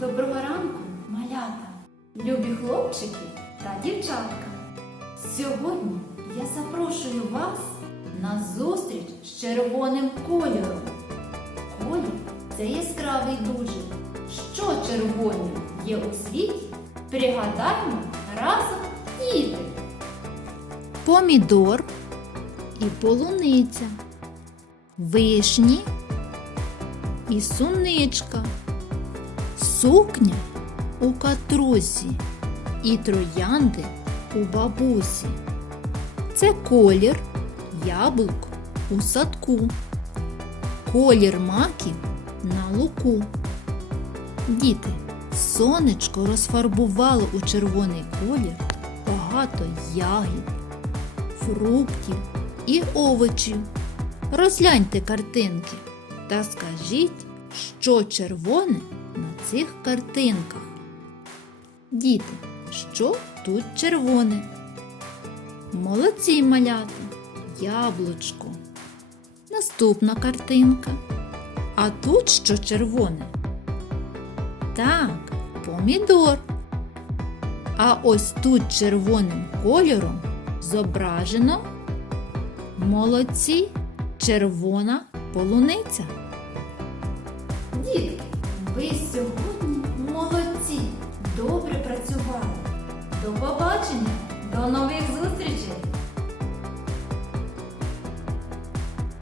Доброго ранку, малята, любі хлопчики та дівчатка. Сьогодні я запрошую вас на зустріч з червоним кольором. Колір це яскравий дуже. Що червоним є у світі? Пригадаємо разом діти. помідор і полуниця, вишні і суничка, сукня у катрусі і троянди у бабусі. Це колір яблук у садку, колір маків на луку. Діти, сонечко розфарбувало у червоний колір багато ягід, фруктів і овочів. Розгляньте картинки та скажіть, що червоне цих картинках. Діти, що тут червоне? Молодці малята, яблучко. Наступна картинка. А тут що червоне? Так, помідор. А ось тут червоним кольором зображено молодці червона полуниця. Dobogodny. Do nowych